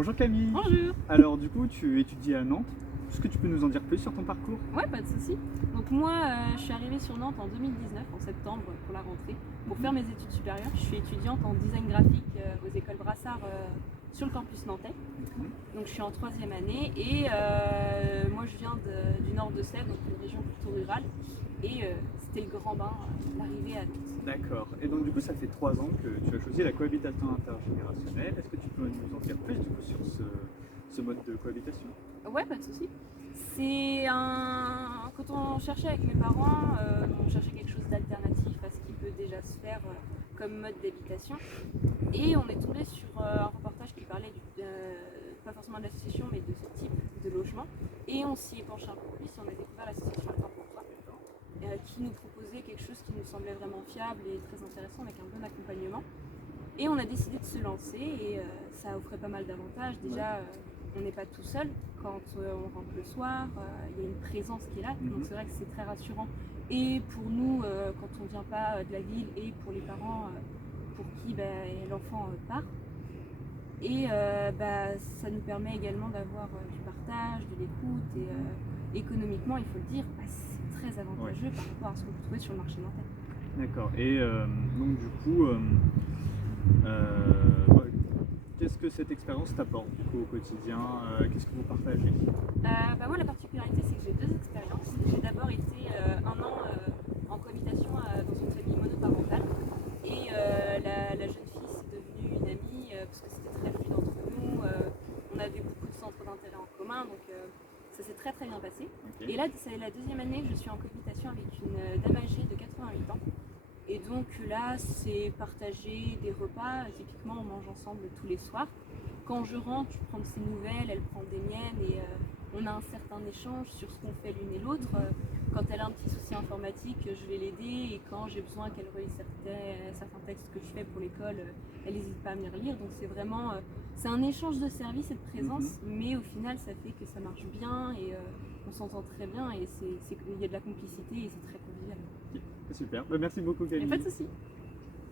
Bonjour Camille. Bonjour. Alors du coup, tu étudies à Nantes. Est-ce que tu peux nous en dire plus sur ton parcours? Ouais, pas de souci. Donc moi, je suis arrivée sur Nantes en 2019, en septembre, pour la rentrée, pour faire mes études supérieures. Je suis étudiante en design graphique aux écoles Brassard sur le campus nantais. Donc je suis en 3e année et moi je viens du nord de Sèvres, donc une région plutôt rurale. Et c'était le grand bain, l'arrivée à Nantes. D'accord. Et donc du coup, ça fait 3 ans que tu as choisi la cohabitation intergénérationnelle. Est-ce que tu peux nous en dire plus du coup sur ce mode de cohabitation? Ouais, pas de souci. C'est un. Quand on cherchait avec mes parents, on cherchait quelque chose d'alternatif à ce qui peut déjà se faire comme mode d'habitation. Et on est tombé sur un reportage qui parlait pas forcément de l'association, mais de ce type de logement. Et on s'y est penché un peu plus et on a découvert l'association Le Temps pour Toi, qui nous proposait quelque chose qui nous semblait vraiment fiable et très intéressant avec un bon accompagnement. Et on a décidé de se lancer et ça offrait pas mal d'avantages. Déjà, on n'est pas tout seul quand on rentre le soir, il y a une présence qui est là, donc c'est vrai que c'est très rassurant. Et pour nous, quand on ne vient pas de la ville, et pour les parents pour qui l'enfant part. Et ça nous permet également d'avoir du partage, de l'écoute, et économiquement, il faut le dire, c'est très avantageux par rapport à ce qu'on peut trouver sur le marché nantais. D'accord. Et donc du coup, qu'est-ce que cette expérience t'apporte du coup, au quotidien? Qu'est-ce que vous partagez? Moi, la particularité, c'est que j'ai 2 expériences. J'ai d'abord été 1 an en cohabitation dans une famille monoparentale. Et la jeune fille, c'est devenue une amie parce que c'était très fluide entre nous. On avait beaucoup de centres d'intérêt en commun, donc ça s'est très très bien passé. Okay. Et là, c'est la 2e année que je suis en cohabitation avec une dame âgée de 88 ans. Et donc là, c'est partager des repas. Typiquement, on mange ensemble tous les soirs. Quand je rentre, je prends de ses nouvelles, elle prend des miennes et on a un certain échange sur ce qu'on fait l'une et l'autre. Quand elle a un petit souci informatique, je vais l'aider, et quand j'ai besoin qu'elle relise certains textes que je fais pour l'école, elle n'hésite pas à me les relire. Donc c'est vraiment c'est un échange de services et de présence, mais au final ça fait que ça marche bien et on s'entend très bien et il y a de la complicité et c'est très convivial. Super, merci beaucoup Camille. Pas de souci.